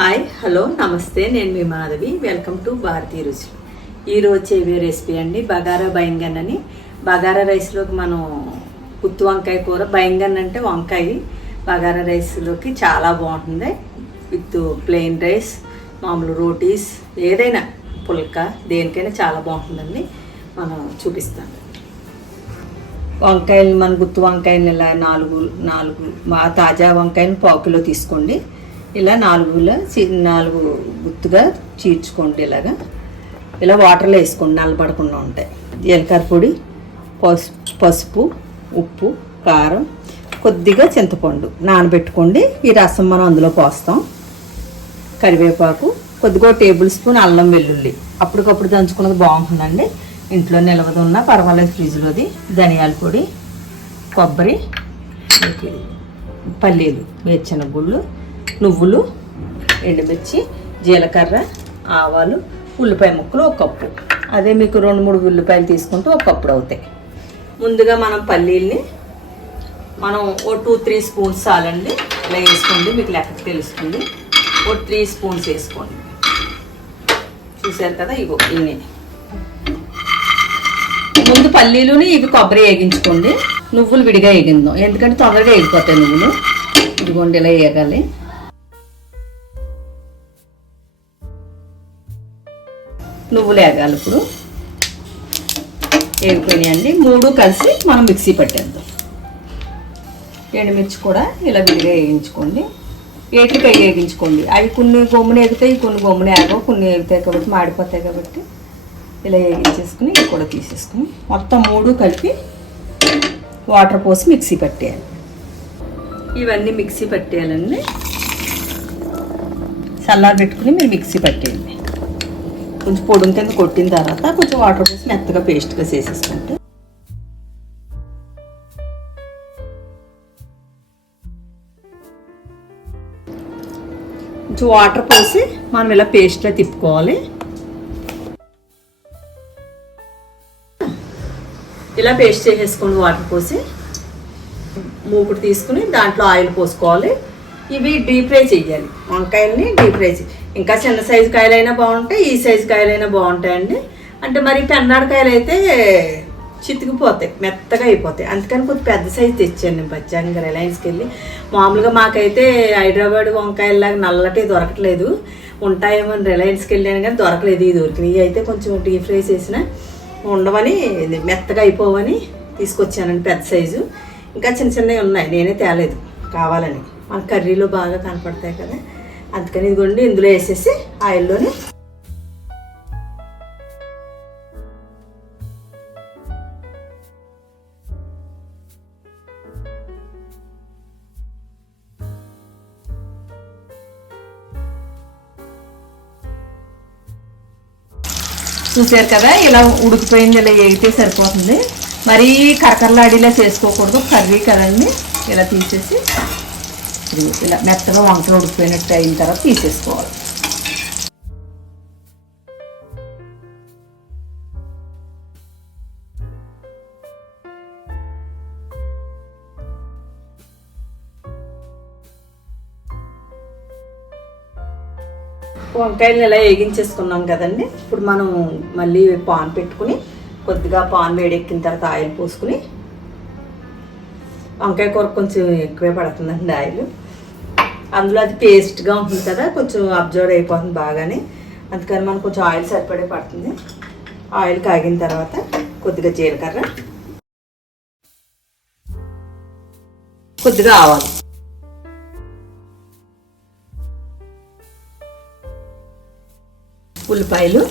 Hi hello నమస్తే నేను మీ మాధవి. వెల్కమ్ టు భారతీయ రుచులు ఈరోజు చేయబోయే రెసిపీ అండి బగారా బయంగన్ అని. బగారా రైస్లోకి మనం గుత్తి వంకాయ కూర బయంగన్ అంటే వంకాయ. బగారా రైస్లోకి చాలా బాగుంటుంది. విత్ ప్లెయిన్ రైస్ మామూలు రోటీస్ ఏదైనా పుల్క దేనికైనా చాలా బాగుంటుందండి. మనం చూపిస్తాం. వంకాయలు మన గుత్తి వంకాయలు ఇలా నాలుగు నాలుగు మా తాజా వంకాయలు పావు కిలో తీసుకోండి. ఇలా నాలుగులా నాలుగు గుత్తుగా చీర్చుకోండి ఇలాగా. ఇలా వాటర్లో వేసుకోండి నల్లబడకుండా ఉంటాయి. జీలకర్ర పొడి పసుపు పసుపు ఉప్పు కారం కొద్దిగా చింతపండు నానబెట్టుకోండి. ఈ రసం మనం అందులో పోస్తాం. కరివేపాకు కొద్దిగా టేబుల్ స్పూన్ అల్లం వెల్లుల్లి. అప్పటికప్పుడు దంచుకున్నది బాగుంటుందండి. ఇంట్లో నిలవదు ఉన్నా పర్వాలేదు ఫ్రిడ్జ్లోది. ధనియాల పొడి కొబ్బరి పల్లీలు వేరుశనగ గుళ్ళు నువ్వులు ఎండుమిర్చి జీలకర్ర ఆవాలు ఉల్లిపాయ ముక్కలు ఒక కప్పు. అదే మీకు రెండు మూడు ఉల్లిపాయలు తీసుకుంటే ఒక కప్పుడు అవుతాయి. ముందుగా మనం పల్లీల్ని మనం ఓ టూ త్రీ స్పూన్స్ చాలండి ఇలా వేసుకోండి మీకు లెక్క తెలుస్తుంది. ఓ త్రీ స్పూన్స్ వేసుకోండి. చూసారు కదా ఇగో ఇన్ని. ముందు పల్లీలుని ఇవి కొబ్బరి వేగించుకోండి. నువ్వులు విడిగా వేగిందాం. ఎందుకంటే తొందరగా వేగిపోతాయి నువ్వులు. ఇదిగోండి ఇలా వేగాలి నువ్వులు వేగాలి ఇప్పుడు. వేగిపోయినాయండి మూడు కలిసి మనం మిక్సీ పట్టేద్దాం. ఎండుమిర్చి కూడా ఇలా విడిగా వేయించుకోండి. ఏటికై వేగించుకోండి. అవి కొన్ని గమ్మున ఎగుతాయి కొన్ని గమ్మున ఏగవు కొన్ని ఎగుతాయి కాబట్టి మాడిపోతాయి కాబట్టి ఇలా వేగించేసుకుని ఇవి కూడా తీసేసుకుని మొత్తం మూడు కలిపి వాటర్ పోసి మిక్సీ పట్టేయాలి. ఇవన్నీ మిక్సీ పట్టేయాలండి. చల్లారి పెట్టుకుని మీరు మిక్సీ పట్టేయండి. కొంచెం పొడుం కింద కొట్టిన తర్వాత కొంచెం వాటర్ పోసి మెత్తగా పేస్ట్గా చేసేసుకుంటే కొంచెం వాటర్ పోసి మనం ఇలా పేస్ట్లా తిప్పుకోవాలి. ఇలా పేస్ట్ చేసేసుకోండి వాటర్ పోసి మూకుడు తీసుకుని దాంట్లో ఆయిల్ పోసుకోవాలి. ఇవి డీప్ ఫ్రై చేయాలి వంకాయల్ని డీప్ ఫ్రై చేయాలి ఇంకా చిన్న సైజు కాయలైనా బాగుంటాయి ఈ సైజు కాయలైనా బాగుంటాయండి. అంటే మరి పెన్నాడకాయలు అయితే చితికిపోతాయి మెత్తగా అయిపోతాయి. అందుకని కొంచెం పెద్ద సైజు తెచ్చాను నేను ప్రత్యేకంగా రిలయన్స్కి వెళ్ళి మామూలుగా మాకైతే హైదరాబాద్ వంకాయలాగా నల్లటి దొరకట్లేదు. ఉంటాయేమో అని రిలయన్స్కి వెళ్ళాను కానీ దొరకలేదు ఇది దొరికినాయి ఇవి అయితే కొంచెం డీప్ ఫ్రై చేసిన ఉండవని మెత్తగా అయిపోవని తీసుకొచ్చానండి పెద్ద సైజు. ఇంకా చిన్న చిన్నవి ఉన్నాయి నేనే తేలేదు కావాలని. మన కర్రీలో బాగా కనపడతాయి కదా. అందుకని ఇదిగోండి ఇందులో వేసేసి ఆయిల్లోనే చూసారు కదా ఇలా ఉడికిపోయింది ఇలా ఎగితే సరిపోతుంది. మరీ కరకరలాడిలా చేసుకోకూడదు కర్రీ కదండి. ఇలా తీసేసి ఇప్పుడు ఇలా మెత్తగా వంకలు ఉడికిపోయినట్టు అయిన తర్వాత తీసేసుకోవాలి. వంకాయలను ఇలా వేగించేసుకున్నాం కదండి. ఇప్పుడు మనం మళ్ళీ పాన్ పెట్టుకుని కొద్దిగా పాన్ వేడెక్కిన తర్వాత ఆయిల్ పోసుకుని వంకాయ కూర కొంచెం ఎక్కువే పడుతుందండి ఆయిల్. అందులో అది పేస్ట్గా ఉంటుంది కదా కొంచెం అబ్జర్వ్ అయిపోతుంది బాగానే. అందుకని మనం కొంచెం ఆయిల్ సరిపడే పడుతుంది. ఆయిల్ కాగిన తర్వాత కొద్దిగా జీలకర్ర. కొద్దిగా ఆవాలి. ఉల్లిపాయలు.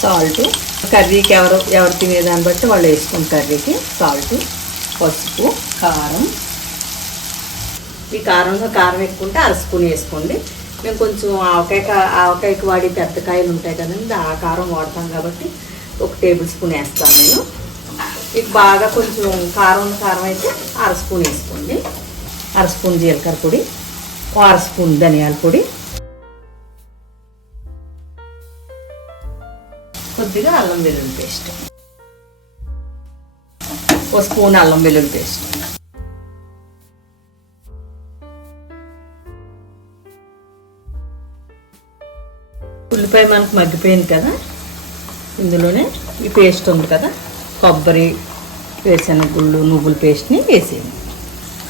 సాల్ట్. కర్రీకి ఎవరు ఎవరు తినేదాన్ని బట్టి వాళ్ళు వేసుకుని కర్రీకి సాల్ట్ పసుపు కారం. ఈ కారంలో కారం ఎక్కువ ఉంటే వేసుకోండి. మేము కొంచెం ఆవకాయ ఆవకాయకి వాడి పెద్ద కాయలు ఉంటాయి కదండి ఆ కారం వాడతాం కాబట్టి ఒక టేబుల్ స్పూన్ వేస్తాను నేను. మీకు బాగా కొంచెం కారం ఉన్న కారం అయితే అర స్పూన్ వేసుకోండి. అర స్పూన్ జీలకర్ర పొడి ఓ అర స్పూన్ ధనియాల పొడి అల్లం వెల్లుల్లి పేస్ట్. ఓ స్పూన్ అల్లం వెల్లుల్లి పేస్ట్. ఉల్లిపాయ మనకు మగ్గిపోయింది కదా? ఇందులోనే ఈ పేస్ట్ ఉంది కదా? కొబ్బరి వేరుశనగ గుళ్ళు నువ్వుల పేస్ట్ని వేసేయండి.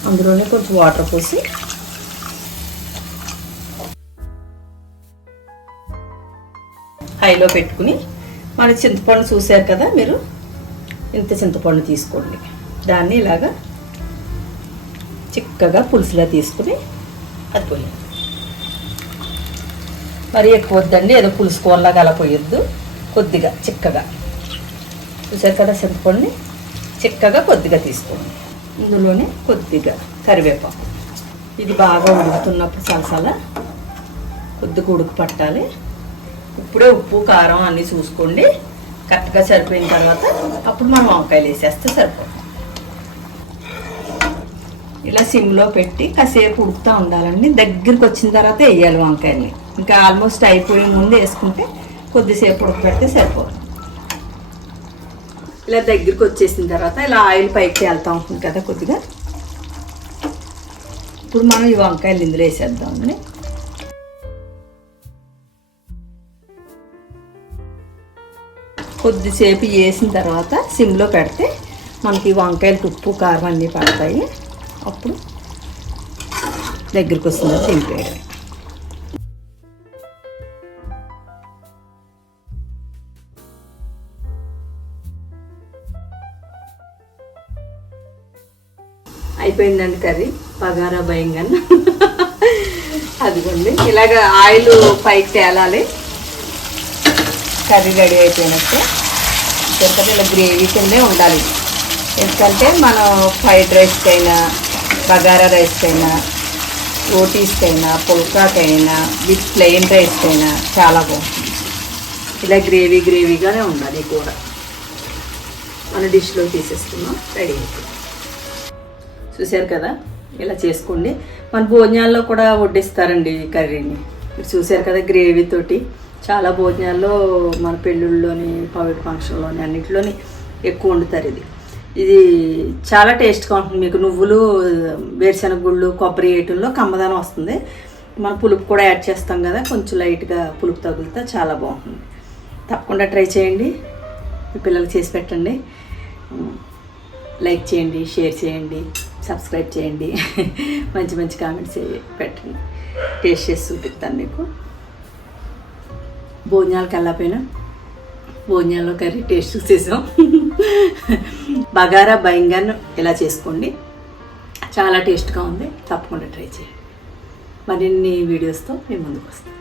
అందులోనే కొంచెం వాటర్ పోసి హైలో పెట్టుకుని మన చింతపండు చూశారు కదా మీరు? ఇంత చింతపండు తీసుకోండి. దాన్ని ఇలాగా చిక్కగా పులుసులా తీసుకుని అది పోయాలి మరి ఎక్కువ వద్దండి ఏదో పులుసు కూరలాగా అలా పోయొద్దు. కొద్దిగా చిక్కగా. చూసారు కదా చింతపండుని? చిక్కగా కొద్దిగా తీసుకోండి. ఇందులోనే కొద్దిగా కరివేపాకు. ఇది బాగా ఉడుకుతున్నప్పుడు సలసల కొద్దిగా ఉడుకు పట్టాలి. ఇప్పుడే ఉప్పు కారం అన్నీ చూసుకోండి. కరెక్ట్గా సరిపోయిన తర్వాత అప్పుడు మనం వంకాయలు వేసేస్తే సరిపోతుంది. ఇలా సిమ్లో పెట్టి కాసేపు ఉడుకుతూ ఉండాలండి. దగ్గరికి వచ్చిన తర్వాత వేయాలి వంకాయల్ని. ఇంకా ఆల్మోస్ట్ అయిపోయే ముందు వేసుకుంటే కొద్దిసేపు ఉడకబెడితే సరిపోతుంది. ఇలా దగ్గరికి వచ్చేసిన తర్వాత ఇలా ఆయిల్ పైకి వెళ్తూ ఉంటుంది కదా కొద్దిగా. ఇప్పుడు మనం ఈ వంకాయలు ఇందులో వేసేద్దామండి. కొద్దిసేపు వేసిన తర్వాత సిమ్లో పెడితే మనకి వంకాయలు ఉప్పు కారం అన్నీ పడతాయి. అప్పుడు దగ్గరికి వస్తుందో దింపేయడం అయిపోయిందండి కర్రీ. పగారా భయంగా. అదిగోండి. ఇలాగ ఆయిల్ పైకి తేలాలి. కర్రీ రెడీ అయిపోయినట్టు. తిరుపతి ఇలా గ్రేవీ కిందే ఉండాలి. ఎందుకంటే మనం ఫ్రైడ్ రైస్కైనా బగారా రైస్కైనా రోటీస్కైనా పుల్కాకైనా విత్ ప్లెయిన్ రైస్కైనా చాలా బాగుంటుంది. ఇలా గ్రేవీ గ్రేవీగానే ఉండాలి కూర. మన డిష్లో తీసేస్తున్నాం రెడీ అయిపోయింది. చూశారు కదా? ఇలా చేసుకోండి. మన భోజనాల్లో కూడా వడ్డిస్తారండి ఈ కర్రీని. చూశారు కదా గ్రేవీ తోటి? చాలా భోజనాల్లో మన పెళ్ళిళ్ళలోని పవిట్ ఫంక్షన్లోని అన్నింటిలోని ఎక్కువ వండుతారు ఇది. ఇది చాలా టేస్ట్గా ఉంటుంది. మీకు నువ్వులు వేరుశనగ గుళ్ళు కొబ్బరి వేయటంలో కమ్మదనం వస్తుంది. మన పులుపు కూడా యాడ్ చేస్తాం కదా కొంచెం లైట్గా పులుపు తగులుతా చాలా బాగుంటుంది. తప్పకుండా ట్రై చేయండి. మీ పిల్లలకి చేసి పెట్టండి. లైక్ చేయండి షేర్ చేయండి సబ్స్క్రైబ్ చేయండి. మంచి మంచి కామెంట్స్ పెట్టండి. టేస్ట్ చేసి చూపిస్తాను మీకు. భోజనాలకు వెళ్ళకపోయినా భోజనాల్లో కర్రీ టేస్ట్ చూసేసాం. బగారా భయంగా ఇలా చేసుకోండి? చాలా టేస్ట్గా ఉంది. తప్పకుండా ట్రై చేయండి. మరిన్ని వీడియోస్తో మేము ముందుకు వస్తాం.